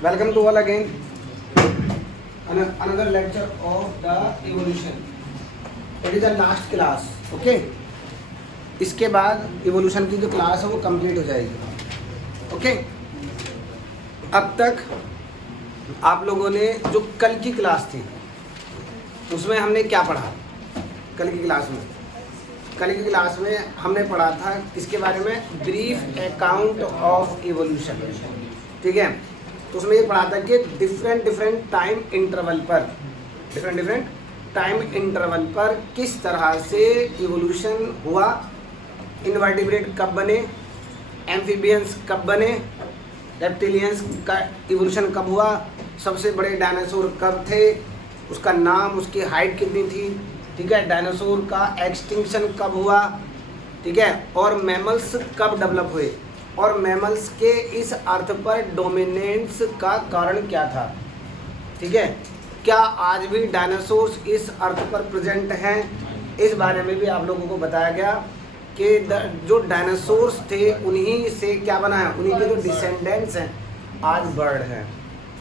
Welcome to all again. Another lecture of the evolution. It is the last class. Okay. इसके बाद evolution की जो class है वो कंप्लीट हो जाएगी. ओके. अब तक आप लोगों ने जो कल की क्लास थी उसमें हमने क्या पढ़ा? कल की क्लास में हमने पढ़ा था किसके बारे में? Brief account of evolution. ठीक है. तो उसमें ये पढ़ा था कि डिफरेंट टाइम इंटरवल पर किस तरह से इवोल्यूशन हुआ, इनवर्टिब्रेट कब बने, एम्फीबियंस कब बने, रेप्टिलियंस का इवोल्यूशन कब हुआ, सबसे बड़े डायनासोर कब थे, उसका नाम, उसकी हाइट कितनी थी. ठीक है. डायनासोर का एक्सटिंक्शन कब हुआ. ठीक है. और मैमल्स कब डेवलप हुए, और मैमल्स के इस अर्थ पर डोमिनेंस का कारण क्या था. ठीक है. क्या आज भी डायनासोर्स इस अर्थ पर प्रेजेंट हैं, इस बारे में भी आप लोगों को बताया गया कि जो डायनासोर्स थे उन्हीं से क्या बना है, उन्हीं के जो डिसेंडेंट्स हैं आज बर्ड हैं.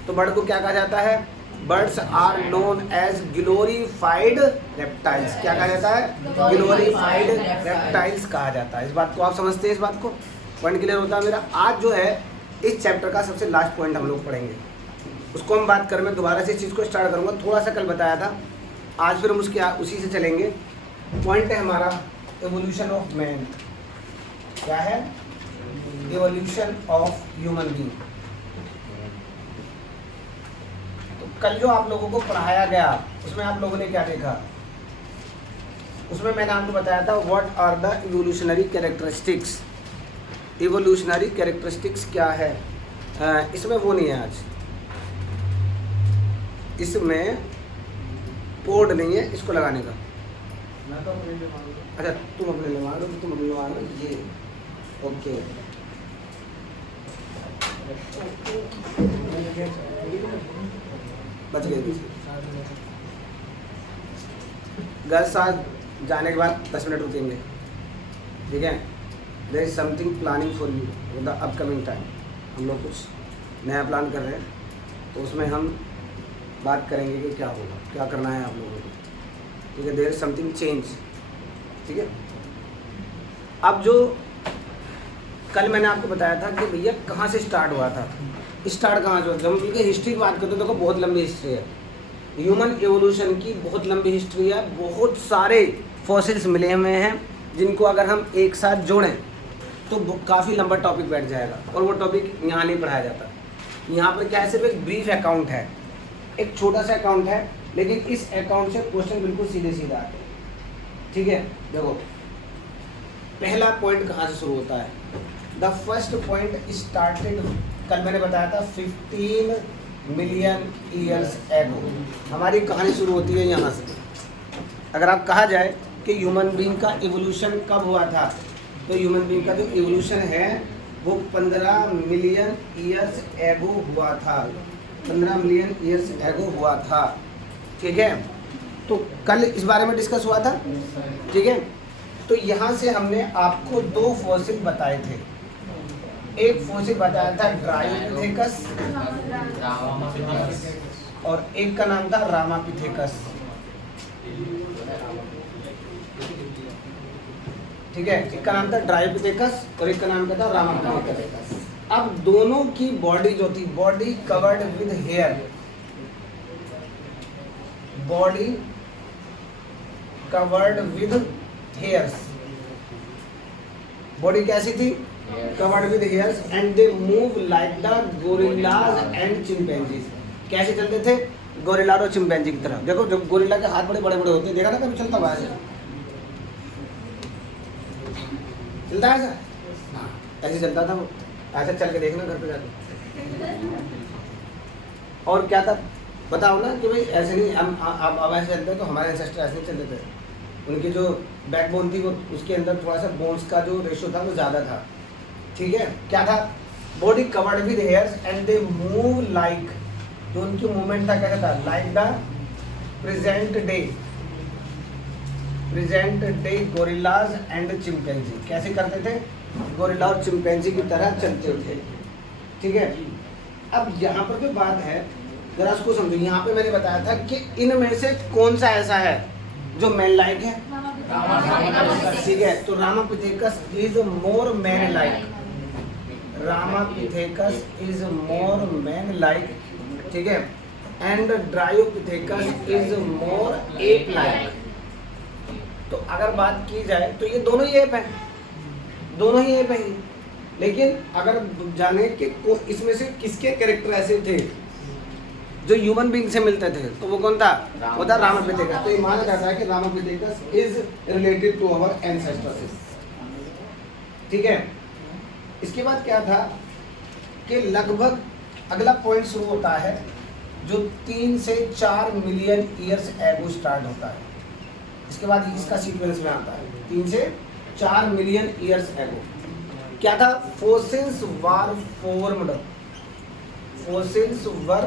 तो बर्ड को क्या कहा जाता है? Birds are known as glorified reptiles. क्या कहा जाता है? ग्लोरीफाइड रेप्टाइल्स कहा जाता है. इस बात को आप समझते हैं? इस बात को पॉइंट क्लियर होता है मेरा? आज जो है इस चैप्टर का सबसे लास्ट पॉइंट हम लोग पढ़ेंगे, उसको हम बात करें. मैं दोबारा से इस चीज़ को स्टार्ट करूँगा. थोड़ा सा कल बताया था, आज फिर हम उसी से चलेंगे. पॉइंट है हमारा एवोल्यूशन ऑफ मैन. क्या है? Evolution of human being. तो कल जो आप लोगों को पढ़ाया गया उसमें आप लोगों ने क्या देखा? उसमें मैंने आपको बताया था what are the evolutionary characteristics. Evolutionary characteristics क्या है? इसमें वो नहीं है आज, इसमें पोर्ड नहीं है इसको लगाने का. अच्छा, तुम अपने लगा लो, तुम अपने लगा लो. ये ओके. बच गए. गर्ल्स आज जाने के बाद 10 मिनट रुकेंगे. ठीक है. There is something planning for you in the upcoming time. हम लोग कुछ नया प्लान कर रहे हैं, तो उसमें हम बात करेंगे कि क्या होगा, क्या करना है आप लोगों को. ठीक है. There is something change. ठीक है. अब जो कल मैंने आपको बताया था कि भैया कहाँ से स्टार्ट हुआ था, स्टार्ट कहाँ से हुआ. जब हम हिस्ट्री की बात करते हैं तो बहुत लंबी हिस्ट्री है. ह्यूमन एवोल्यूशन की बहुत लंबी हिस्ट्री है. बहुत सारे फॉसिल्स मिले हुए हैं जिनको अगर हम एक साथ जोड़ें तो काफ़ी लंबा टॉपिक बैठ जाएगा, और वो टॉपिक यहाँ नहीं पढ़ाया जाता. यहाँ पर क्या है, सिर्फ एक ब्रीफ अकाउंट है, एक छोटा सा अकाउंट है, लेकिन इस अकाउंट से क्वेश्चन बिल्कुल सीधे सीधा आते हैं. ठीक है. देखो पहला पॉइंट कहाँ से शुरू होता है. द फर्स्ट पॉइंट स्टार्टेड, कल मैंने बताया था 15 मिलियन ईयर्स एगो. हमारी कहानी शुरू होती है यहाँ से. अगर आप कहा जाए कि ह्यूमन बीइंग का इवोल्यूशन कब हुआ था, तो ह्यूमन बीइंग का जो इवोल्यूशन है वो 15 मिलियन ईयर्स एगो हुआ था. 15 मिलियन ईयर्स एगो हुआ था. ठीक है. तो कल इस बारे में डिस्कस हुआ था. ठीक है. तो यहाँ से हमने आपको 2 फॉसिल बताए थे. एक फॉसिल बताया था ड्रायोपिथेकस, और एक का नाम था रामापिथेकस. ठीक है. एक का नाम था ड्रायोपिथेकस और एक का नाम क्या था? रामापिथेकस. अब दोनों की बॉडी जो थी, body covered with hair, body covered with hairs. Body कैसी थी? Covered with hairs. And they move like the gorillas and chimpanzees. कैसे चलते थे? गोरिल्ला और चिंपैंजी की तरह. देखो जब गोरिल्ला के हाथ बड़े बड़े बड़े होते हैं, देखा था कभी चलता हुआ ऐसे चलता है ऐसा? हाँ, ऐसे चलता था वो. ऐसा चल के देखना घर पे जाके. और क्या था बताओ ना कि भाई ऐसे नहीं, हम अब ऐसे चलते हैं तो हमारे एंसेस्टर ऐसे नहीं चलते थे. उनकी जो बैकबोन थी वो, उसके अंदर थोड़ा सा बोन्स का जो रेशो था वो ज़्यादा था. ठीक है. क्या था? Body covered with hairs and they move like, तो उनकी मूवमेंट था कैसा था? Like the present day gorillas and chimpanzee. कैसे करते थे? गोरिल्ला और चिंपैंजी की तरह चलते थे. ठीक है. अब यहाँ पर जो बात है जरा उसको समझो। यहाँ पे मैंने बताया था कि इनमें से कौन सा ऐसा है जो मैन लाइक है, ठीक है। तो Ramapithecus is more man like, Ramapithecus is more man like, ठीक है। And Dryopithecus is more ape like. तो अगर बात की जाए तो ये दोनों ही एप हैं, दोनों ही एप हैं। लेकिन अगर जाने कि इसमें से किसके कैरेक्टर ऐसे थे जो ह्यूमन बीइंग से मिलते थे, तो वो कौन था? वो था रामापिथेकस। तो ये माना जाता है कि Ramapithecus is related to our ancestors, ठीक है। इसके बाद क्या था कि लगभग अगला पॉइंट शुरू होता है जो 3 से 4 मिलियन ईयर्स एगो स्टार्ट होता है। इसके बाद इसका सीक्वेंस में आता है 3 से 4 मिलियन ईयर्स एगो। क्या था? Fossils were formed, fossils were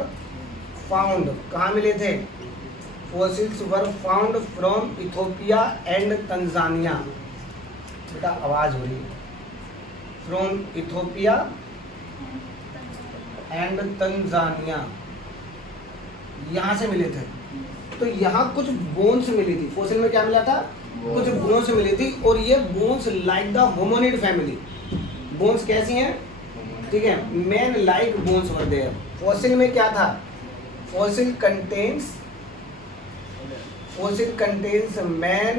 found. कहाँ मिले थे? Fossils were found from Ethiopia and Tanzania. बेटा आवाज हो रही है। फ्रॉम इथोपिया एंड तंजानिया, यहाँ से मिले थे। तो यहाँ कुछ बोन्स मिली थी। फोसिल में क्या मिला था? कुछ बोन्स मिली थी। और ये bones like the hominid family. Bones कैसी हैं? ठीक है, man like bones were there. Fossil में क्या था? Fossil contains man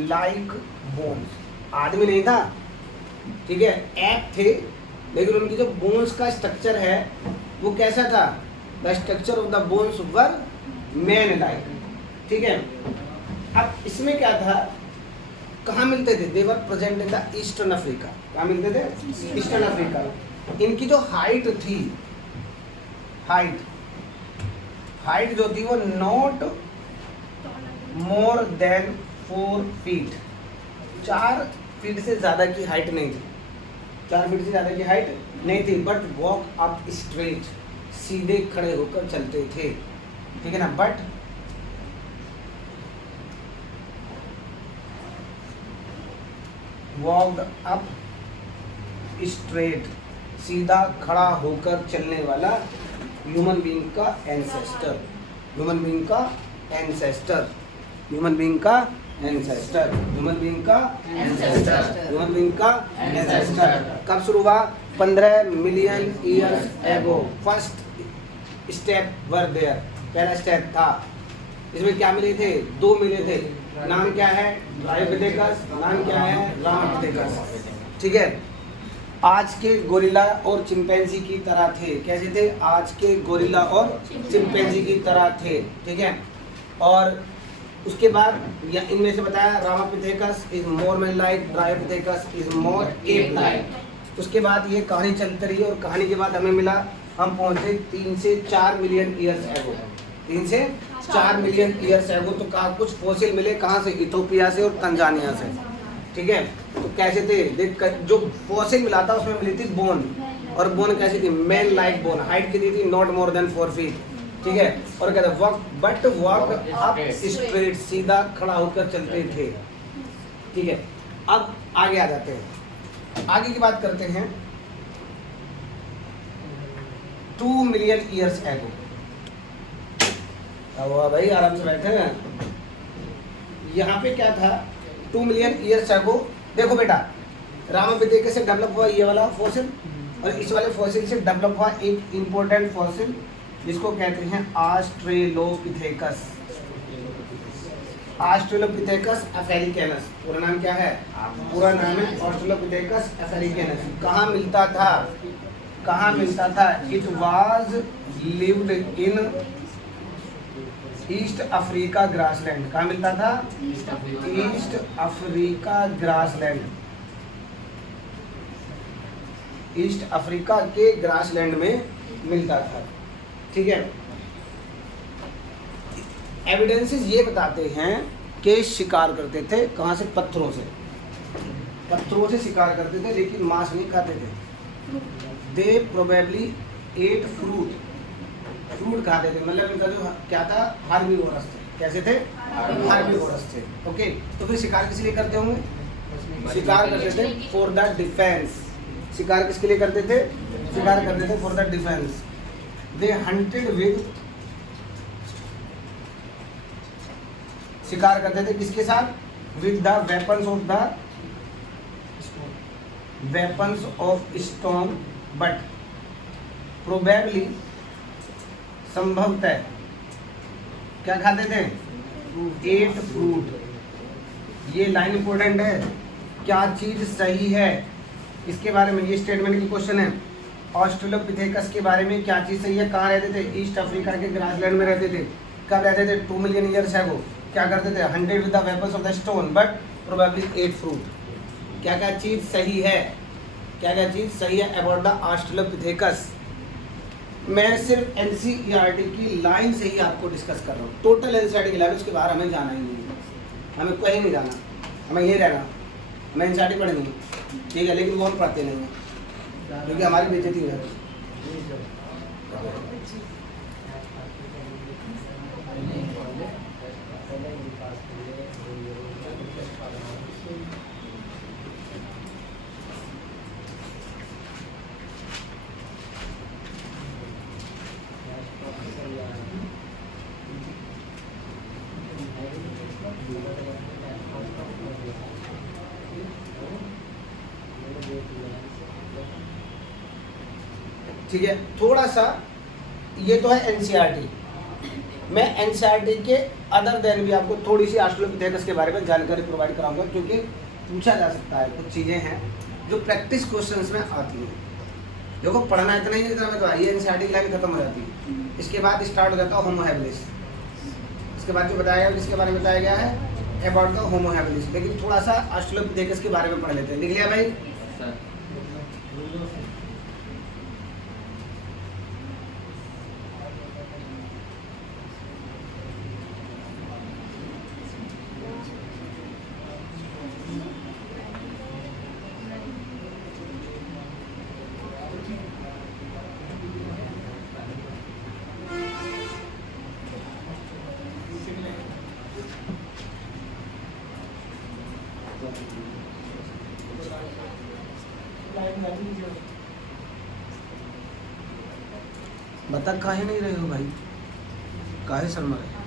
like bones. आदमी नहीं था, ठीक है, एप थे, लेकिन उनकी जो बोन्स का स्ट्रक्चर है वो कैसा था? The structure of the bones were man like, ठीक है। अब इसमें क्या था? कहाँ मिलते थे? They were present in the eastern Africa. कहाँ मिलते थे? Eastern Africa. इनकी जो हाइट थी, हाइट जो थी वो not more than 4 feet, 4 feet से ज़्यादा की हाइट नहीं थी, 4 फीट से ज़्यादा की हाइट नहीं थी। बट वॉक अप स्ट्रेट, सीधे खड़े होकर चलते थे, ठीक है ना। बट वॉक्ड अप स्ट्रेट, सीधा खड़ा होकर चलने वाला ह्यूमन बीइंग का एंसेस्टर, ह्यूमन बीइंग का एंसेस्टर, ह्यूमन बीइंग का एंसेस्टर, ह्यूमन बीइंग का एंसेस्टर, ह्यूमन बीइंग का एंसेस्टर। कब शुरू हुआ? 15 million years ago. First step were there, पहला स्टेप था। इसमें क्या मिले थे? 2 मिले थे। नाम क्या है? ड्रायोपिथेकस। नाम क्या है? रामापिथेकस, ठीक है। आज के गोरिल्ला और चिंपैंजी की तरह थे। कैसे थे? आज के गोरिल्ला और चिंपैंजी की तरह थे, ठीक है। और उसके बाद इनमें से बताया Ramapithecus is more man like, Dryopithecus is more ape like. उसके बाद ये कहानी चलती रही और कहानी के बाद हमें मिला, हम पहुंचे 3 से 4 मिलियन ईयर्स एगो। 3 से 4 मिलियन ईयर्स एगो। तो कहा कुछ फोसिल मिले, कहाँ से? इथोपिया से और तंजानिया से, ठीक है। तो कैसे थे? देख, जो फॉसिल मिला था उसमें मिली थी बोन, और बोन कैसी थी? Man like bone. हाइट कितनी थी? नॉट मोर देन 4 फीट, ठीक है। और कहते walk but walk up straight, सीधा खड़ा होकर चलते थे, ठीक है। अब आगे आ जाते हैं, आगे की बात करते हैं। 2 मिलियन ईयर्स एगो। भाई आराम से बैठे हैं। यहाँ पे क्या था? 2 मिलियन ईयर्स एगो। देखो बेटा, रामापिथेकस से डेवलप हुआ ये वाला फॉसिल, और इस वाले फॉसिल से डेवलप हुआ एक इम्पोर्टेंट फॉसिल जिसको कहते हैं ऑस्ट्रेलोपिथेकस। ऑस्ट्रेलोपिथेकस अफ्रीकैनस। पूरा नाम क्या है? पूरा नाम है ऑस्ट्रेलोपिथेकस अफ्रीकैनस। कहाँ मिलता था? कहाँ मिलता था? It was lived in east Africa grassland. कहाँ मिलता था? East Africa grassland. East Africa के ग्रासलैंड में मिलता था, ठीक है। एविडेंसेस ये बताते हैं कि शिकार करते थे। कहाँ से? पत्थरों से। पत्थरों से शिकार करते थे, लेकिन मांस नहीं खाते थे। दे प्रोबेबली एट फ्रूट खाते थे। मतलब इनका जो क्या था? हार्बिवोरस थे। कैसे थे? हार्बिवोरस थे, ओके। तो फिर शिकार किस लिए करते होंगे? शिकार करते थे फॉर द डिफेंस। शिकार किसके लिए करते थे? शिकार करते थे for the defence. They hunted with, शिकार करते थे किसके साथ? With the weapons of the, weapons of stone, but probably, संभवतः क्या खाते थे? Ate fruit. ये लाइन इंपॉर्टेंट है, क्या चीज सही है इसके बारे में, ये स्टेटमेंट की क्वेश्चन है। ऑस्ट्रेलोपिथेकस के बारे में क्या चीज सही है? कहाँ रहते थे? ईस्ट अफ्रीका के ग्रासलैंड में रहते थे। कब रहते थे? 2 मिलियन ईयर्स है। वो क्या करते थे? Hunted with the weapons of the stone but probably ate fruit. क्या क्या चीज सही है? क्या क्या चीज सही है अबाउट द ऑस्ट्रेलोपिथेकस? मैं सिर्फ एनसीईआरटी की लाइन से ही आपको डिस्कस कर रहा हूँ। टोटल एनसीईआरटी की लाइन, उसके बाहर हमें जाना ही नहीं है, हमें कहीं नहीं जाना, हमें यही रहना। हमें एनसीईआरटी पढ़नी है, ठीक है, लेकिन वो हम पढ़ते नहीं हैं क्योंकि हमारी बेइज्जती हो जाती है। ठीक है, थोड़ा सा ये तो है एनसीईआरटी। मैं एनसीईआरटी के अदर देन भी आपको थोड़ी सी ऑस्ट्रेलोपिथेकस के बारे में जानकारी प्रोवाइड कराऊंगा, क्योंकि पूछा जा सकता है। कुछ चीज़ें हैं जो प्रैक्टिस क्वेश्चंस में आती हैं। देखो पढ़ना इतना ही नहीं, इतना में तो ये एनसीईआरटी की लाइन खत्म हो जाती है। इसके बाद स्टार्ट हो जाता है होमो हैबिलिस। इसके बाद जो बताया गया, जिसके बारे में बताया गया है अबाउट द होमो हैबिलिस। लेकिन थोड़ा सा ऑस्ट्रेलोपिथेकस के बारे में पढ़ लेते हैं। लिख लिया भाई? बता काहे नहीं रहे हो भाई, काहे शर्मा रहे?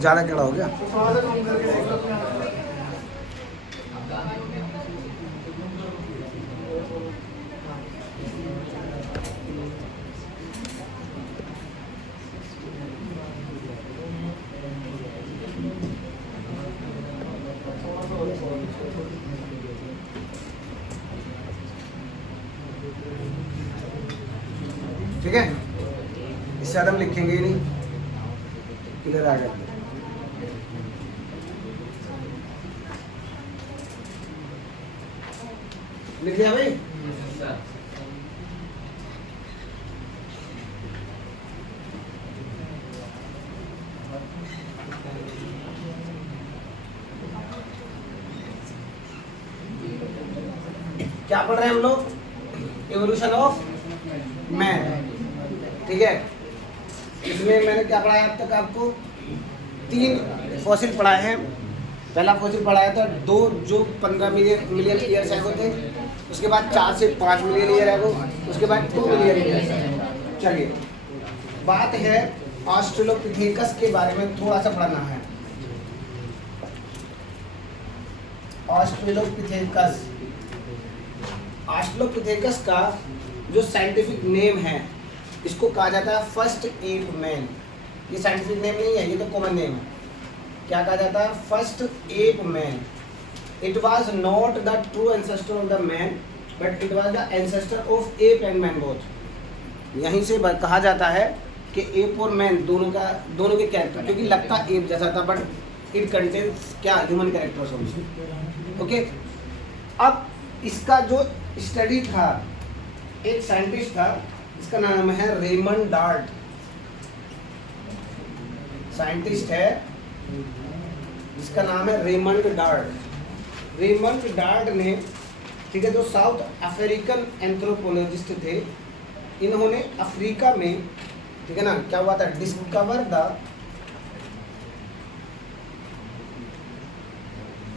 ज़्यादा टेढ़ा हो गया। ठीक है, इससे ज़्यादा हम लिखेंगे ही नहीं। क्लियर आ गया? लिख लिया भाई? क्या पढ़ रहे हैं हम लोग? Evolution of man. ठीक है, इसमें मैंने क्या पढ़ाया अब तक आपको? 3 फॉसिल पढ़ाए हैं। पहला फॉसिल पढ़ाया था 2 जो 15 मिलियन ईयर्स है वो थे। उसके बाद 4 से 5 मिलियन ईयर है वो। उसके बाद 2 मिलियन ईयर्स है। चलिए, बात है ऑस्ट्रेलोपिथेकस के बारे में थोड़ा सा पढ़ना है। ऑस्ट्रेलोपिथेकस, ऑस्ट्रेलोपिथेकस का जो साइंटिफिक नेम है, इसको कहा जाता है फर्स्ट एप मैन। ये साइंटिफिक नेम नहीं है, ये तो कॉमन नेम है। क्या कहा जाता है? First app man. It was not the true ancestor of the man but it was the ancestor of app and man both. यहीं से कहा जाता है कि एप और मैन दोनों के कैरेक्टर, क्योंकि लगता एप जैसा था बट इट कंटेन्स क्या? Human characters also. ओके, अब इसका जो स्टडी था, एक साइंटिस्ट था, इसका नाम है रेमंड डार्ट। साइंटिस्ट है, इसका नाम है रेमंड डार्ट। रेमंड डार्ट ने, ठीक है, जो साउथ अफ्रीकन एंथ्रोपोलॉजिस्ट थे, इन्होंने अफ्रीका में, ठीक है ना, क्या हुआ था,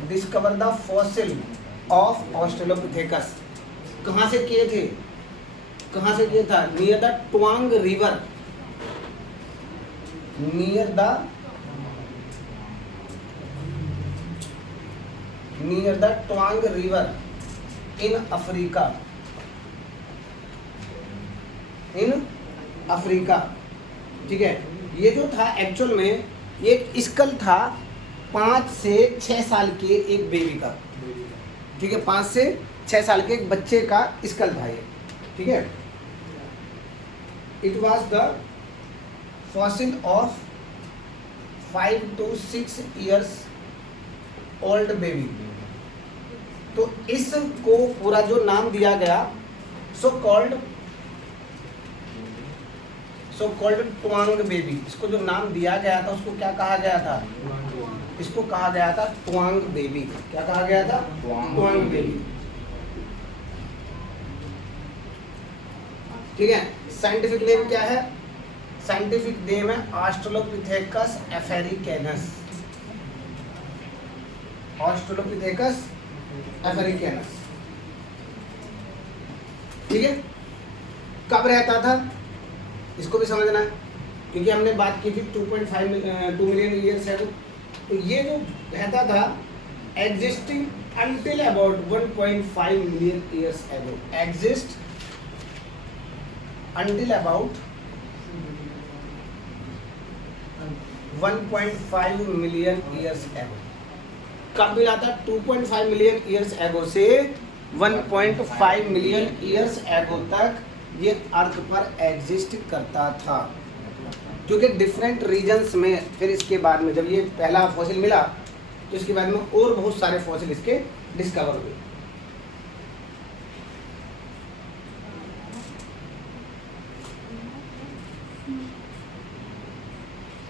discover the fossil of Australopithecus. कहाँ से किए थे, कहाँ से किया था, near the Taung river, near the Taung river in Africa, ठीक है। ये जो था एक्चुअल में ये एक स्कल था 5 से 6 साल के एक बेबी का, ठीक है, 5 से 6 साल के एक बच्चे का स्कल था ये, ठीक है। It was the fossil of 5 to 6 years old baby. तो इसको पूरा जो नाम दिया गया सो कॉल्ड ट्वांग बेबी, इसको जो नाम दिया गया था उसको क्या कहा गया था, इसको कहा गया था ट्वांग बेबी। क्या कहा गया था, ट्वांग बेबी, ठीक है। साइंटिफिक नेम क्या है, साइंटिफिक नेम है ऑस्ट्रेलोपिथेकस अफ्रीकानस, ऑस्ट्रेलोपिथेकस अफ्रीकानस, ठीक है। कब रहता था इसको भी समझना है, क्योंकि हमने बात की थी 2 मिलियन ईयर्स एगो। तो ये जो रहता था existing until about 1.5 million years एगो, exist until about 1.5 million years एगो। कब मिला था, 2.5 मिलियन ईयर्स एगो से 1.5 मिलियन ईयर्स एगो तक ये अर्थ पर एग्जिस्ट करता था, क्योंकि डिफरेंट रीजन्स में फिर इसके बाद में जब ये पहला फॉसिल मिला तो इसके बाद में और बहुत सारे फॉसिल इसके डिस्कवर हुए।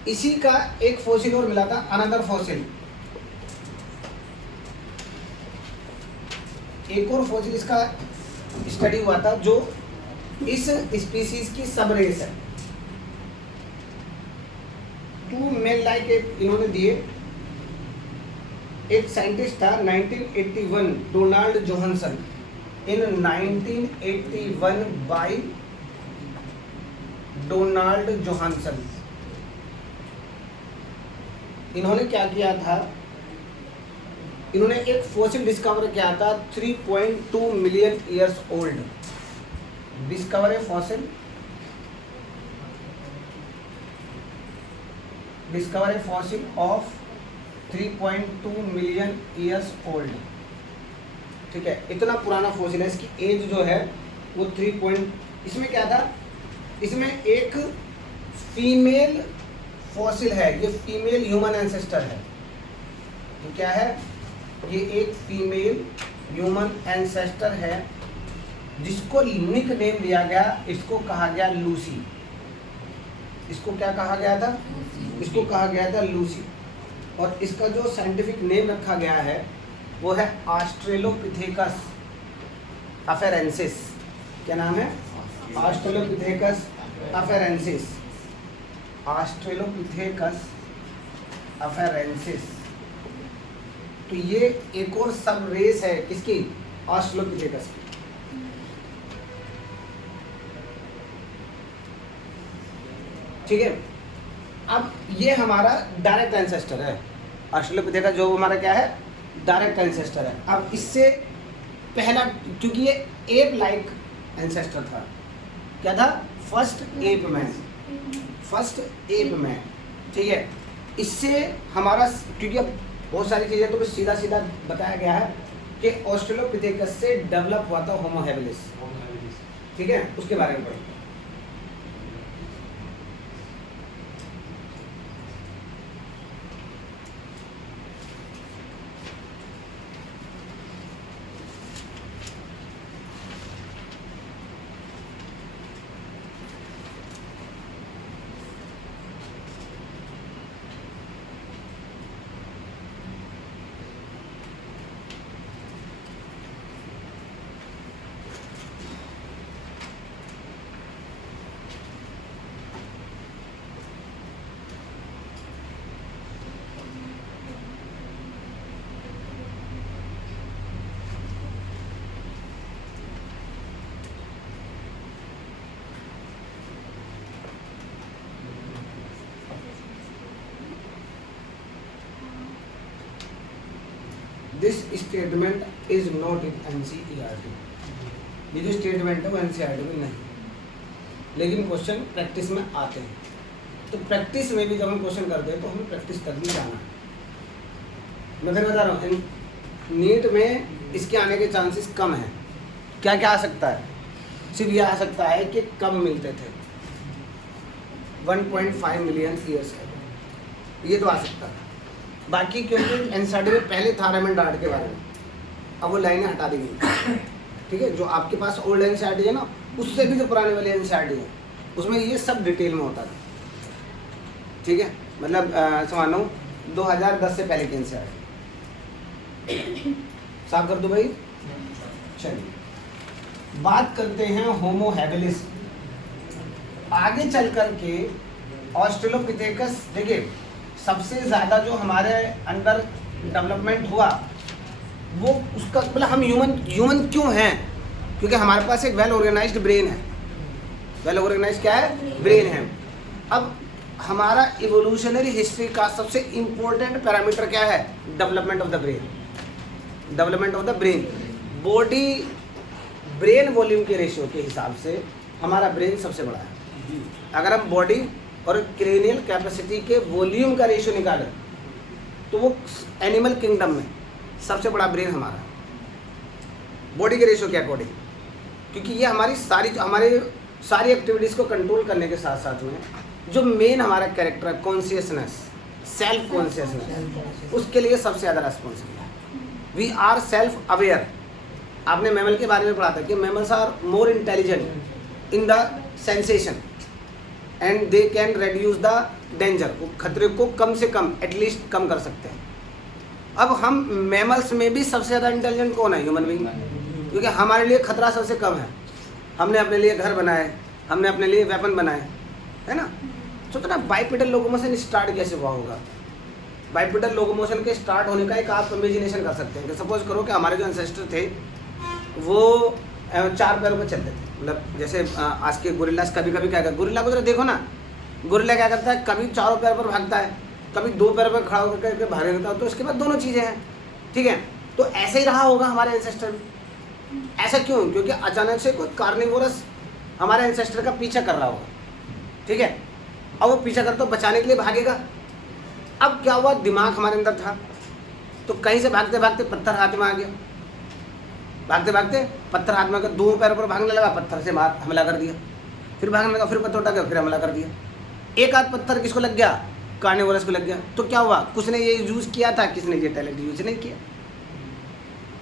इसी का एक फॉसिल और मिला था, अनदर फॉसिल, एक और फॉसिल इसका स्टडी हुआ था जो इस स्पीसीज की सब रेस है। 2 मेल लाइक इन्होंने दिए। एक साइंटिस्ट था 1981 डोनाल्ड जोहानसन, इन 1981 बाय डोनाल्ड जोहानसन। इन्होंने क्या किया था, इन्होंने एक फॉसिल डिस्कवर किया था 3.2 million years old, discover A fossil, of 3.2 million years old, ठीक है। इतना पुराना फॉसिल है, इसकी एज जो है वो 3. इसमें क्या था, इसमें एक फीमेल फॉसिल है, ये फीमेल ह्यूमन एंसेस्टर है। ये क्या है, ये एक फीमेल ह्यूमन एंसेस्टर है जिसको निक नेम दिया गया, इसको कहा गया लूसी। इसको क्या कहा गया था, इसको कहा गया था लूसी। और इसका जो साइंटिफिक नेम रखा गया है वो है ऑस्ट्रेलोपिथेकस अफेरेंसिस। क्या नाम है, ऑस्ट्रेलोपिथेकस अफेरेंसिस, ऑस्ट्रेलोपिथेकस अफेरेंसिस। तो ये एक और सब रेस है किसकी, ऑस्ट्रेलोपिथेकस की। ठीक है, अब ये हमारा डायरेक्ट एंसेस्टर है, ऑस्ट्रेलोपिथेकस जो हमारा क्या है, डायरेक्ट एंसेस्टर है। अब इससे पहला, क्योंकि ये एप लाइक एंसेस्टर था, क्या था, फर्स्ट एप मैन, ठीक है। इससे हमारा, क्योंकि अब बहुत सारी चीज़ें तो सीधा सीधा बताया गया है कि ऑस्ट्रेलोपिथेकस से डेवलप हुआ था होमो हैबिलिस, ठीक है, उसके बारे में पढ़ेंगे। This statement is not in NCERT. ये जो स्टेटमेंट है वो एनसीईआरटी में नहीं, लेकिन क्वेश्चन प्रैक्टिस में आते हैं। तो प्रैक्टिस में भी जब हम क्वेश्चन करते हैं तो हमें प्रैक्टिस करनी जाना है। मैं फिर बता रहा हूँ, नीट में इसके आने के चांसेस कम हैं। क्या क्या आ सकता है? सिर्फ ये आ सकता है कि कम मिलते थे 1.5 मिलियन ईयर्स का, ये तो आ सकता है। बाकी क्योंकि एनसीईआरटी में पहले था रेमंड डार्ट के बारे में, अब वो लाइनें हटा दी गई। ठीक है, जो आपके पास ओल्ड एनसीईआरटी है ना, उससे भी जो पुराने वाले एनसीईआरटी है उसमें ये सब डिटेल में होता था। ठीक है, मतलब मानो 2010 से पहले की एनसीईआरटी साफ कर दो भाई। चलिए बात करते हैं होमो हैबिलिस। आगे चल कर के ऑस्ट्रेलोपिथेकस, देखिए सबसे ज़्यादा जो हमारे अंदर डेवलपमेंट हुआ वो उसका मतलब हम ह्यूमन क्यों हैं? क्योंकि हमारे पास एक वेल ऑर्गेनाइज्ड ब्रेन है। वेल ऑर्गेनाइज्ड क्या है? ब्रेन है। अब हमारा इवोल्यूशनरी हिस्ट्री का सबसे इम्पोर्टेंट पैरामीटर क्या है? Development of the brain. Development of the brain, body brain volume के रेशियो के हिसाब से हमारा ब्रेन सबसे बड़ा है। अगर हम बॉडी और क्रेनियल कैपेसिटी के वॉल्यूम का रेशियो निकालें तो वो एनिमल किंगडम में सबसे बड़ा ब्रेन हमारा है, बॉडी के रेशियो के अकॉर्डिंग। क्योंकि ये हमारी सारी एक्टिविटीज़ को कंट्रोल करने के साथ साथ में जो मेन हमारा कैरेक्टर है, कॉन्शियसनेस, सेल्फ कॉन्शियसनेस, उसके लिए सबसे ज़्यादा रेस्पॉन्सिबल है। We are self aware. आपने मैमल के बारे में पढ़ा था कि mammals are more intelligent in the sensation and they can reduce the danger. वो खतरे को कम से कम एटलीस्ट कम कर सकते हैं। अब हम मैमल्स में भी सबसे ज़्यादा इंटेलिजेंट कौन है? Human being. क्योंकि हमारे लिए खतरा सबसे कम है। हमने अपने लिए घर बनाए, हमने अपने लिए वेपन बनाए, है ना। सोचो ना बाइपेडल लोकोमोशन स्टार्ट कैसे हुआ होगा? बाइपेडल लोकोमोशन के स्टार्ट होने का एक आप इमेजिनेशन कर सकते हैं कि सपोज करो कि हमारे जो एंसेस्टर थे वो 4 पैरों पर चलते थे। मतलब जैसे आज के गोरिल्लास कभी कभी क्या करते, गोरिल्ला को जरा देखो ना, गोरिल्ला क्या करता है, कभी 4 पैरों पर भागता है, कभी 2 पैरों पर खड़ा होकर भागने लगता है। तो इसके बाद दोनों चीज़ें हैं। ठीक है, तो ऐसे ही रहा होगा हमारे एंसेस्टर। ऐसा क्यों? क्योंकि अचानक से कोई कार्निवोरस हमारे एंसेस्टर का पीछा कर रहा होगा। ठीक है, अब वो पीछा करता तो बचाने के लिए भागेगा। अब क्या हुआ, दिमाग हमारे अंदर था तो कहीं से भागते भागते पत्थर हाथ में आ गया। भागते भागते पत्थर हाथ में आकर 2 पैरों पर भागने लगा, पत्थर से हमला कर दिया। फिर भागने लगा, फिर पत्थर उठा गया, फिर हमला कर दिया। एक आध पत्थर किसको लग गया? कार्निवोरस को लग गया। तो क्या हुआ, कुछ ने ये यूज़ किया था, किसने ये टैलेंट यूज़ नहीं किया।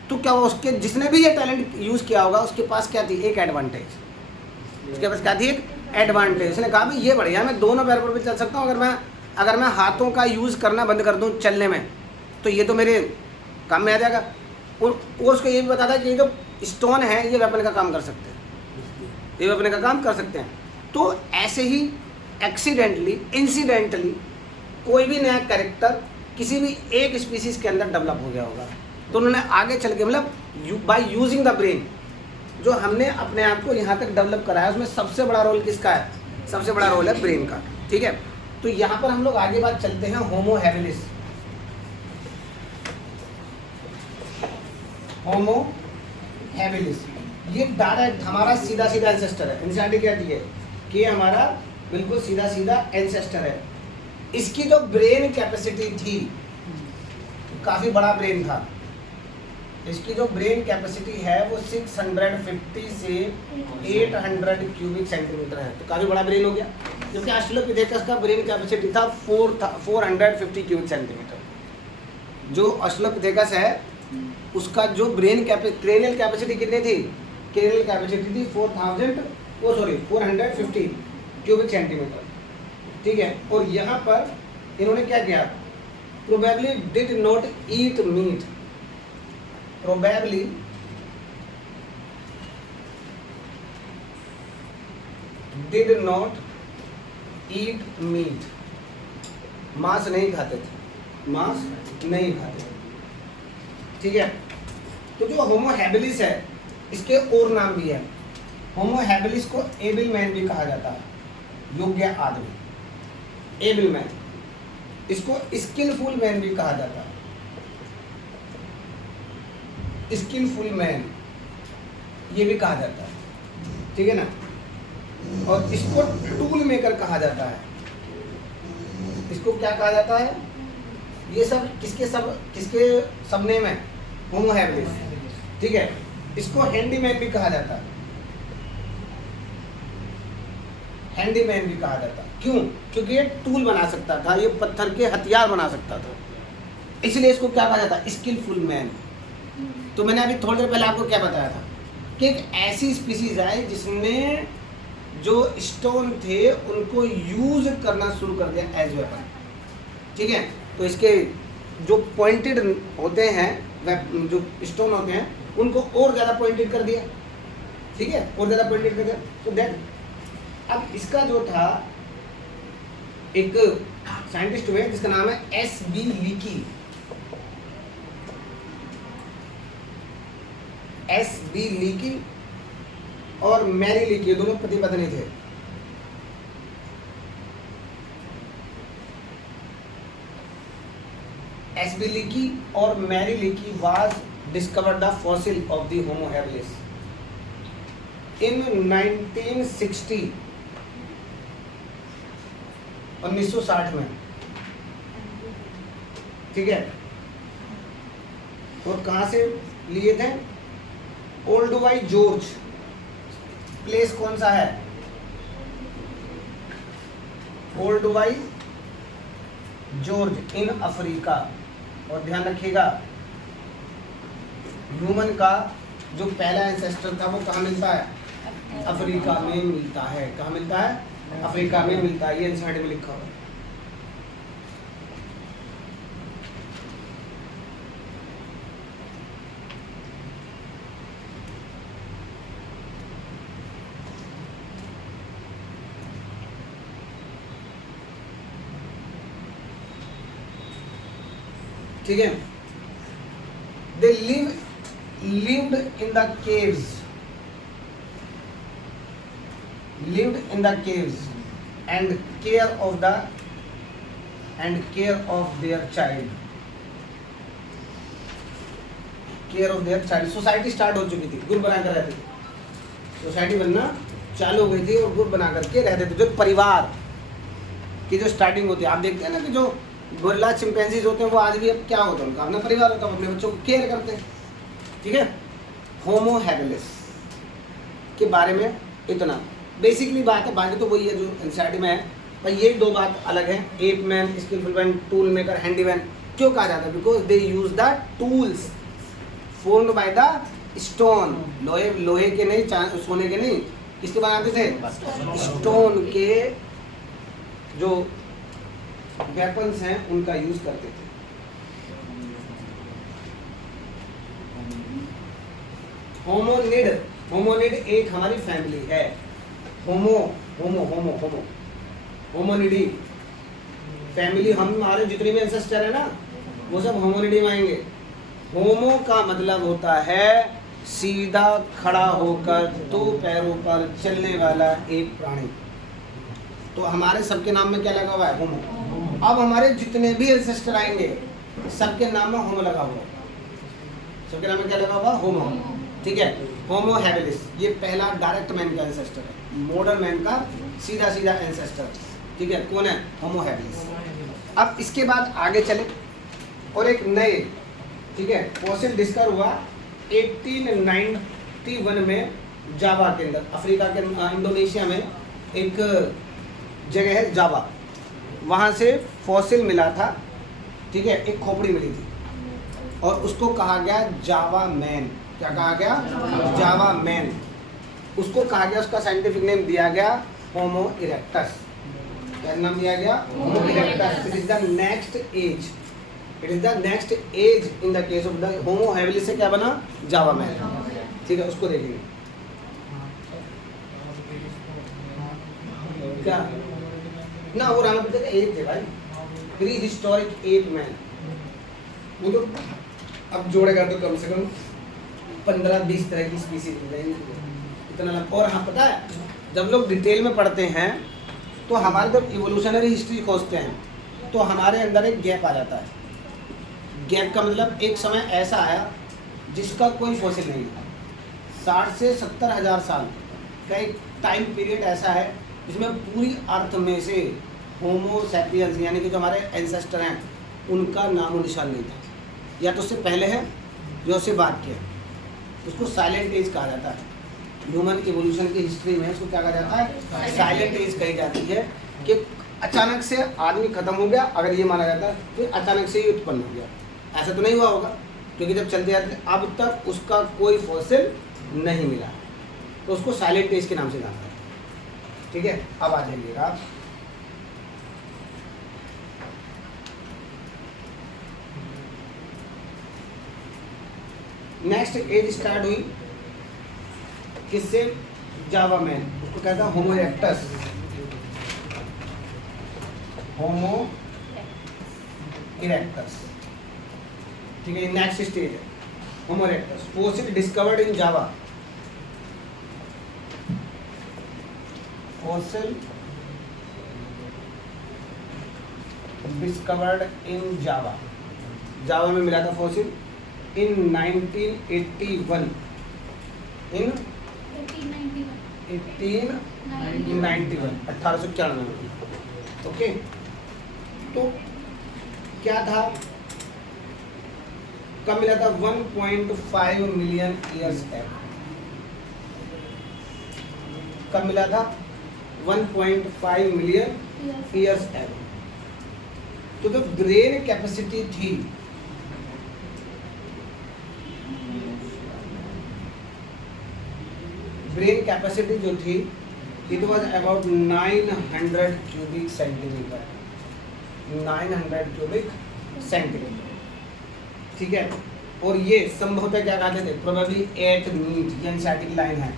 तो क्या हुआ, उसके जिसने भी ये टैलेंट यूज़ किया होगा उसके पास क्या थी? एक एडवांटेज। उसके पास क्या थी? एक एडवांटेज। उसने कहा भाई ये बढ़िया, मैं दोनों पैरों पर भी चल सकता हूँ। अगर मैं हाथों का यूज़ करना बंद कर दूँ चलने में तो ये तो मेरे काम में आ जाएगा। और उसको ये भी बताता है कि ये जो स्टोन है ये वेपन का काम कर सकते हैं, ये वेपन का काम कर सकते हैं। तो ऐसे ही एक्सीडेंटली, इंसिडेंटली कोई भी नया कैरेक्टर किसी भी एक स्पीसीज़ के अंदर डेवलप हो गया होगा। तो उन्होंने आगे चल के मतलब बाय यूजिंग द ब्रेन जो हमने अपने आप को यहाँ तक डेवलप करा है उसमें सबसे बड़ा रोल किसका है? सबसे बड़ा रोल है ब्रेन का। ठीक है, तो यहाँ पर हम लोग आगे बात चलते हैं होमो हैबिलिस। होमो हैबिलिस ये डायरेक्ट हमारा सीधा सीधा एंसेस्टर है। एनसीईआरटी कहती है कि ये हमारा बिल्कुल सीधा सीधा एंसेस्टर है। इसकी जो ब्रेन कैपेसिटी थी काफ़ी बड़ा ब्रेन था। इसकी जो ब्रेन कैपेसिटी है वो 650 से 800 क्यूबिक सेंटीमीटर है। तो काफ़ी बड़ा ब्रेन हो गया। क्योंकि ऑस्ट्रेलोपिथेकस का ब्रेन कैपेसिटी था 450 क्यूबिक सेंटीमीटर। जो ऑस्ट्रेलोपिथेकस है उसका जो ब्रेन क्रेनियल कैपेसिटी कितनी थी? क्रेनियल कैपेसिटी थी 450 क्यूबिक सेंटीमीटर। ठीक है, और यहाँ पर इन्होंने क्या किया? Probably did not eat meat. Probably did not eat meat. मांस नहीं खाते थे, मांस नहीं खाते। ठीक है, तो जो होमो हैबिलिस है इसके और नाम भी है। होमो हैबिलिस को एबल मैन भी कहा जाता है, योग्य आदमी, एबल मैन। इसको स्किलफुल मैन भी कहा जाता है। स्किलफुल मैन ये भी कहा जाता है, ठीक है ना। और इसको टूल मेकर कहा जाता है। इसको क्या कहा जाता है? ये सब किसके सब नेम है? होमो हैबिलिस, ठीक है। इसको हैंडीमैन भी कहा जाता है, हैंडीमैन भी कहा जाता है। क्यों? क्योंकि ये टूल बना सकता था, ये पत्थर के हथियार बना सकता था, इसलिए इसको क्या कहा जाता है? Skilful man. तो मैंने अभी थोड़ी देर पहले आपको क्या बताया था कि एक ऐसी स्पीसीज है जिसने जो स्टोन थे उनको यूज करना शुरू कर दिया एज वेपन, ठीक है। तो इसके जो पॉइंटेड होते हैं, जो स्टोन होते हैं उनको और ज़्यादा पॉइंटेड कर दिया, ठीक है, और ज़्यादा पॉइंटेड कर दिया। तो दैट अब इसका जो था एक साइंटिस्ट हुए जिसका नाम है एस.बी. लीकी। एस.बी. लीकी और मैरी लीकी, दोनों पति पत्नी थे। एस.बी. लीकी और Mary Leakey was discovered the fossil of the Homo habilis in 1960, 1960 में, ठीक है। और कहाँ से लिए थे? ओल्डवाई जॉर्ज, प्लेस कौन सा है? ओल्डवाई जॉर्ज इन अफ्रीका। और ध्यान रखिएगा ह्यूमन का जो पहला एंसेस्टर था वो कहाँ मिलता है? अफ्रीका में मिलता है। कहाँ मिलता है? अफ्रीका में मिलता है। ये साइड में लिखा हुआ है। ठीक है। दे lived in the caves, lived in the caves and care of their child, care of their child। Society start हो चुकी थी, ग्रुप बनाकर रहते थे, सोसाइटी बनना चालू हो गई थी और ग्रुप बना करके रहते थे। जो परिवार की जो स्टार्टिंग होती है, आप देखते हैं ना कि जो गोरिल्ला चिंपैंजीज होते हैं वो आज भी अब क्या होता है? उनका अपना परिवार होता है, अपने बच्चों को केयर करते हैं, ठीक है। होमो हैबिलिस के बारे में इतना बेसिकली बात है, बाकी तो वही है जो एनसीईआरटी में है, पर ये दो बात अलग है। Ape man, skilful man, tool maker, handyman क्यों कहा जाता है? Because they use the tools formed by the stone. लोहे के नहीं, सोने के नहीं, किसके बनाते थे? स्टोन के जो वेपन्स हैं उनका यूज करते थे। होमोनिड एक हमारी फैमिली है। होमोनिडी फैमिली, हम हमारे जितने भी एंसेस्टर है ना वो सब होमोनिडी में आएंगे। होमो का मतलब होता है सीधा खड़ा होकर दो पैरों पर चलने वाला एक प्राणी। तो हमारे सबके नाम में क्या लगा हुआ है? होमो। अब हमारे जितने भी एंसेस्टर आएंगे सबके नाम में होमो लगा हुआ है। सबके नाम में क्या लगा हुआ? होमो, ठीक है। होमो हैबिलिस ये पहला डायरेक्ट मैन का एंसेस्टर है, मॉडर्न मैन का सीधा सीधा एंसेस्टर, ठीक है। कौन है? Homo habilis. अब इसके बाद आगे चले और एक नए, ठीक है, फॉसिल डिस्कवर हुआ 1891 में जावा के अंदर, अफ्रीका के इंडोनेशिया में एक जगह है जावा, वहाँ से फॉसिल मिला था, ठीक है। एक खोपड़ी मिली थी और उसको कहा गया जावा मैन। क्या कहा गया? जावा मैन। उसको कहा गया, उसका साइंटिफिक नेम दिया गया होमो इरेक्टस। क्या नाम दिया गया? Homo erectus. It is the next age, it is the next age in the case of the Homo habilis से क्या बना? जावा मैन, ठीक है। उसको देखेंगे क्या ना वो रामा पिता का एप थे भाई, प्री हिस्टोरिक एप मैन। वो तो अब जोड़ेगा तो कम से कम 15-20 तरह की स्पीसीज मिल जाएंगी इतना लग। और हाँ पता है, जब लोग डिटेल में पढ़ते हैं तो हमारे जब इवोल्यूशनरी हिस्ट्री खोजते हैं तो हमारे अंदर एक गैप आ जाता है। गैप का मतलब एक समय ऐसा आया जिसका कोई फॉसिल नहीं था। 60 से 70 हज़ार साल का एक टाइम पीरियड ऐसा है जिसमें पूरी अर्थ में से होमो सैपियंस यानी कि जो हमारे एंसेस्टर हैं उनका नामो निशान नहीं था, या तो उससे पहले है जो उससे बात किया। उसको साइलेंट एज कहा जाता है। ह्यूमन इवोल्यूशन की हिस्ट्री में इसको क्या कहा जाता है? साइलेंट एज कही जाती है कि अचानक से आदमी खत्म हो गया, अगर ये माना जाता है तो अचानक से ही उत्पन्न हो गया। ऐसा तो नहीं हुआ होगा, क्योंकि जब चलते जाते अब तक उसका कोई फॉसिल नहीं मिला, तो उसको साइलेंट एज के नाम से जानता है। ठीक है, अब आ जाइएगा आप नेक्स्ट एज स्टार्ट हुई किससे? जावा मैन, उसको कहता है होमो इरेक्टस। होमो इरेक्टस, ठीक है, नेक्स्ट स्टेज है Homo erectus. Fossil discovered in Java. Fossil discovered in Java, Java में मिला था फॉसिल इन 1981, इन 1891, 1891 में। ओके, तो क्या था? कब मिला था? 1.5 मिलियन ईयर्स एगो। कब मिला था? 1.5 मिलियन ईयर्स एगो। तो जो ब्रेन कैपेसिटी थी, ब्रेन कैपेसिटी जो थी, it was about 900 cubic centimetre. 900 cubic centimetre, ठीक है। और ये संभवतः क्या कहते थे? प्रोबेबली 8 मीट, ये एनसीईआरटी की लाइन है,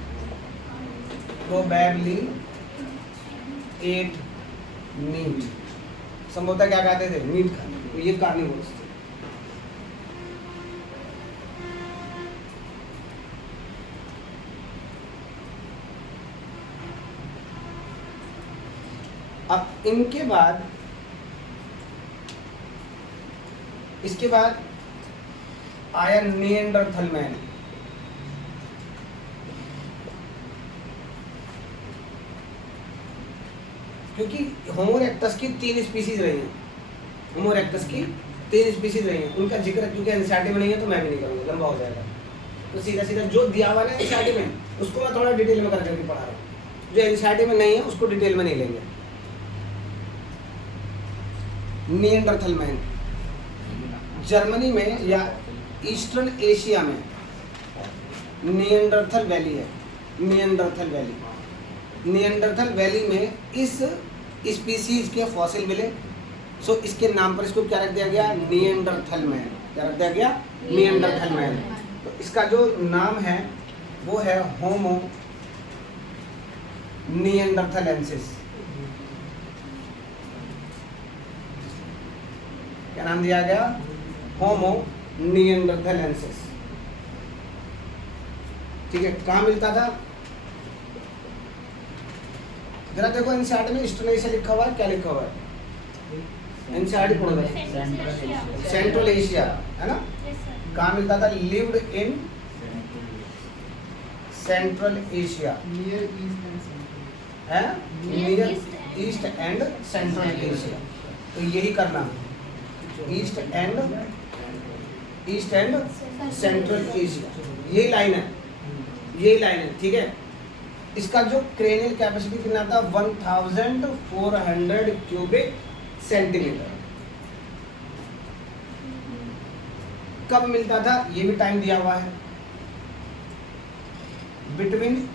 प्रोबेबली 8 मीट। संभवतः क्या कहते थे? मीट का। तो ये कार्निवोरस थे। अब इनके बाद, इसके बाद आया निएंडरथल मैन। क्योंकि होमो इरेक्टस की 3 स्पीसीज रही हैं, होमो इरेक्टस की 3 स्पीसीज रही हैं। उनका जिक्र क्योंकि एनसीईआरटी में नहीं है तो मैं भी नहीं करूँगा, लंबा हो जाएगा। तो सीधा सीधा जो दिया हुआ है एनसीईआरटी में उसको मैं थोड़ा डिटेल में करके पढ़ा रहा हूँ। जो एनसीईआरटी में नहीं है उसको डिटेल में नहीं लेंगे। निएंडरथल मैन जर्मनी में या ईस्टर्न एशिया में निएंडरथल वैली है। निएंडरथल वैली, निएंडरथल वैली में इस स्पीसीज के फॉसिल मिले। सो इसके नाम पर इसको क्या रख दिया गया? Neanderthal man. क्या रख दिया गया? Neanderthal man. तो इसका जो नाम है वो है होमो निएंडरथलेंसिस। क्या नाम दिया गया? होमो निएंडरथलेंसिस। ठीक है, कहाँ मिलता था? जरा देखो एनसीईआरटी में ईस्टर्न एशिया लिखा हुआ है, क्या लिखा हुआ है? एनसीईआरटी पढ़ो, सेंट्रल एशिया है ना। कहाँ मिलता था? लिव्ड इन सेंट्रल एशिया है, near east and central Asia. तो यही करना, ईस्ट एंड सेंट्रल एशिया, यही लाइन है, यही लाइन है। ठीक है, इसका जो क्रेनियल कैपेसिटी कितना था? 1400 क्यूबिक सेंटीमीटर। कब मिलता था? ये भी टाइम दिया हुआ है, बिटवीन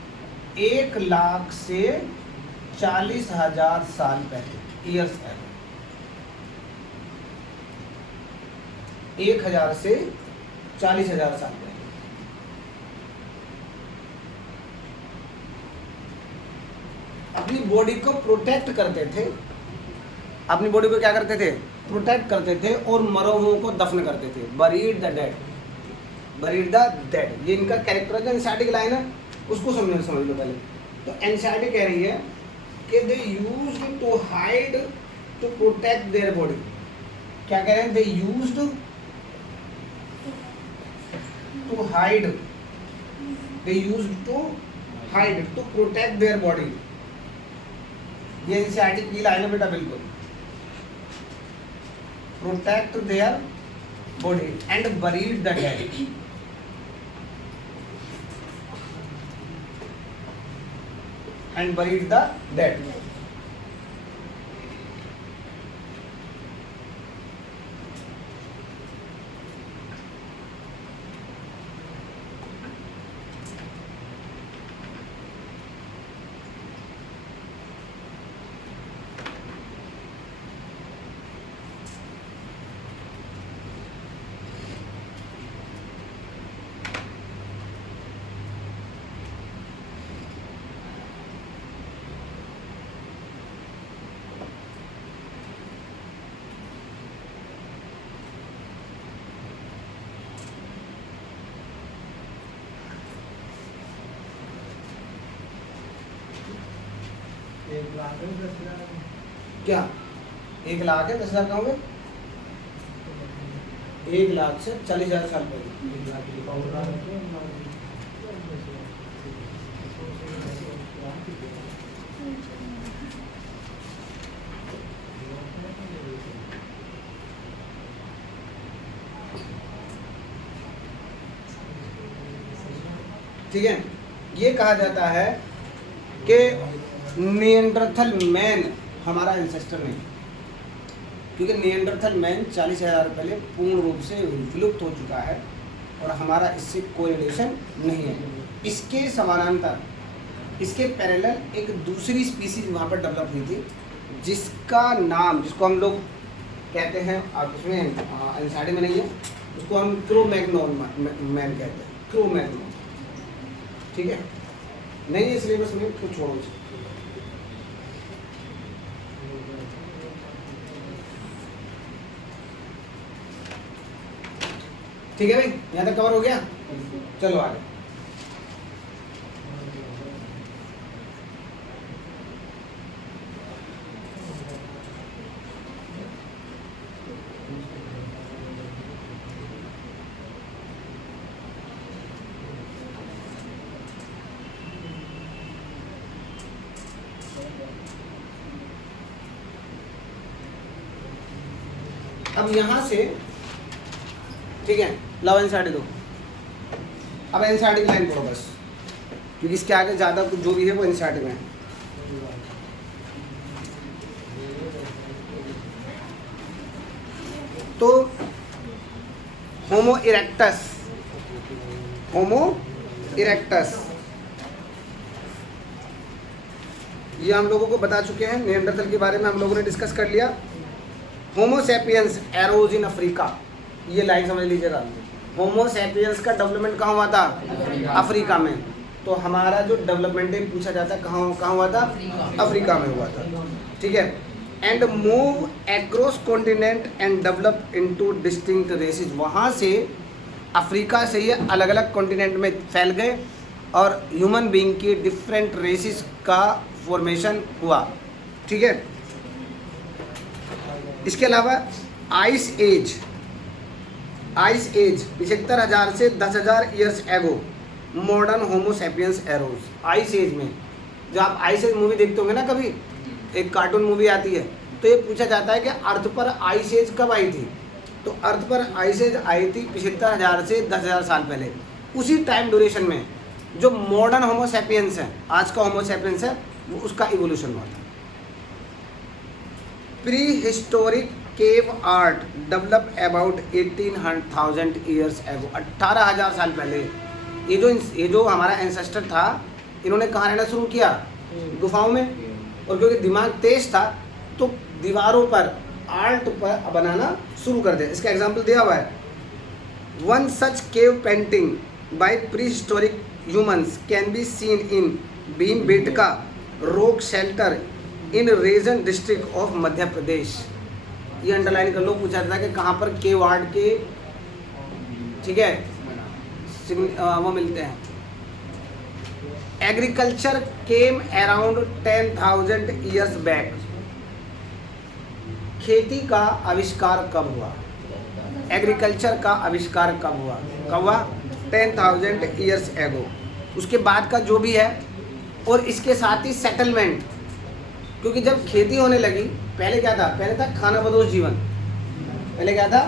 1 लाख से 40,000 साल पहले, ईयर्स पहले। 1000 से 40,000 साल पहले। अपनी बॉडी को प्रोटेक्ट करते थे, अपनी बॉडी को क्या करते थे? प्रोटेक्ट करते थे और मरे हुओं को दफन करते थे। Buried the dead, buried the dead. ये इनका कैरेक्टर जो एनसीईआरटी की लाइन है उसको समझ लो पहले। तो एनसीईआरटी कह रही है कि they used to hide to protect their body. क्या कह रहे हैं? They used to hide, they used to hide, to protect their body. ये एनसीईआरटी की लाइन है बेटा, बिल्कुल। Protect their body and buried the dead. And buried the dead. क्या 1 लाख है 10,000 कहाँ हुए? 1 लाख से 40,000 साल पहले। ठीक है, ये कहा जाता है कि निएंडरथल मैन हमारा एंसेस्टर नहीं, क्योंकि निएंडरथल मैन 40,000 पहले पूर्ण रूप से विलुप्त हो चुका है और हमारा इससे कोई रिलेशन नहीं है। इसके समानांतर, इसके पैरेलल एक दूसरी स्पीसीज वहाँ पर डेवलप हुई थी, जिसका नाम, जिसको हम लोग कहते हैं, आप उसमें एनसीईआरटी में नहीं है, उसको हम क्रो-मैग्नोन मैन कहते हैं, क्रो-मैग्नोन। ठीक है, नहीं है सिलेबस में तो छोड़ो। ठीक है भाई, यहाँ तक कवर हो गया। चलो आगे। अब यहाँ से, ठीक है, लाओ एनसीईआरटी दो। अब एनसीईआरटी की लाइन पढ़ो बस, क्योंकि इसके आगे ज़्यादा कुछ जो भी है वो एनसीईआरटी में है। तो होमो इरेक्टस, होमो इरेक्टस ये हम लोगों को बता चुके हैं। निएंडरथल के बारे में हम लोगों ने डिस्कस कर लिया। Homo sapiens arrows in Africa, ये लाइन समझ लीजिएगा। होमो सैपियंस का डेवलपमेंट कहाँ हुआ था? अफ्रीका में। तो हमारा जो डेवलपमेंट पूछा जाता है कहाँ हुआ था? अफ्रीका में हुआ था। ठीक है। And move across continent and develop into distinct races, वहाँ से अफ्रीका से ये अलग अलग कॉन्टिनेंट में फैल गए और ह्यूमन बीइंग की डिफरेंट रेसेस का फॉर्मेशन हुआ। ठीक है। इसके अलावा आइस एज 75,000 से 10,000 years ago modern Homo sapiens arrows. Ice as में, जो आप आइस एज मूवी देखते होंगे ना, कभी एक कार्टून मूवी आती है, तो ये पूछा जाता है कि अर्थ पर आइस एज कब आई थी? तो अर्थ पर आइस एज आई थी 75,000 से 10,000 साल पहले। उसी टाइम ड्यूरेशन में जो मॉडर्न होमो सैपियंस है, आज का होमो सैपियंस है, वो उसका इवोल्यूशन हुआ था। Pre historic cave art develop about 18,000 years ago, 18,000 साल पहले ये जो हमारा एंसेस्टर था, इन्होंने कहाँ रहना शुरू किया? गुफाओं में। और क्योंकि दिमाग तेज था तो दीवारों पर आर्ट पर बनाना शुरू कर दिया। इसका एग्जाम्पल दिया हुआ है। One such cave painting by prehistoric humans can be seen in Bhimbetka rock shelter in Raisen district of Madhya Pradesh. ये अंडरलाइन कर लो, पूछा था कि कहाँ पर केव आर्ट के, ठीक है, वो मिलते हैं। Agriculture came around 10,000 years back. खेती का आविष्कार कब हुआ? एग्रीकल्चर का आविष्कार कब हुआ? 10,000 ईयर्स एगो। उसके बाद का जो भी है, और इसके साथ ही सेटलमेंट, क्योंकि जब खेती होने लगी, पहले क्या था, पहले था खानाबदोश जीवन। पहले क्या था,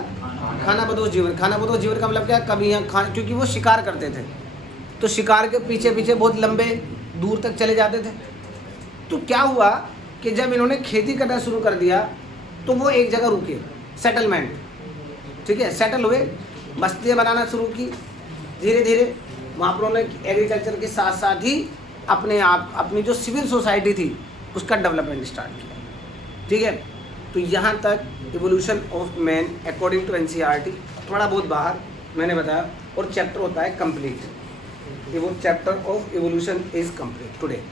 खानाबदोश जीवन। खानाबदोश जीवन का मतलब क्या, कभी यहाँ खा, क्योंकि वो शिकार करते थे, तो शिकार के पीछे पीछे बहुत लंबे दूर तक चले जाते थे। तो क्या हुआ कि जब इन्होंने खेती करना शुरू कर दिया तो वो एक जगह रुके, सेटलमेंट, ठीक है, सेटल हुए, बस्तियाँ बनाना शुरू की धीरे धीरे। वहाँ पर उन्होंने एग्रीकल्चर के साथ साथ ही अपने आप अपनी जो सिविल सोसाइटी थी उसका डेवलपमेंट स्टार्ट किया, ठीक है। तो यहाँ तक evolution of man according to NCERT, थोड़ा बहुत बाहर मैंने बताया। और चैप्टर होता है कंप्लीट, वो chapter of evolution is complete today,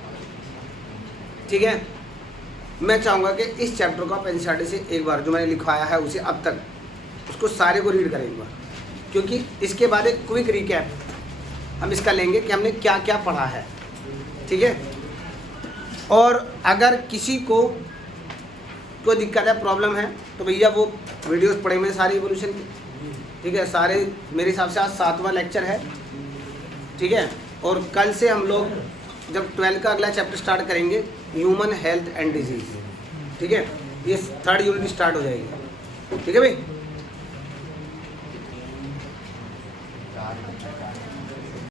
ठीक है। मैं चाहूँगा कि इस चैप्टर को आप एनसीईआरटी से एक बार, जो मैंने लिखवाया है उसे अब तक, उसको सारे को रीड करें एक बार, क्योंकि इसके बाद एक क्विक रिकैप हम इसका लेंगे कि हमने क्या क्या पढ़ा है, ठीक है। और अगर किसी को कोई दिक्कत है, प्रॉब्लम है, तो भैया वो वीडियोस पढ़े हुए सारे इवोल्यूशन के, ठीक है, सारे। मेरे हिसाब से आज 7वां लेक्चर है, ठीक है। और कल से हम लोग जब 12 का अगला चैप्टर स्टार्ट करेंगे, ह्यूमन हेल्थ एंड डिजीज़, ठीक है, ये 3rd यूनिट स्टार्ट हो जाएगी, ठीक है भाई।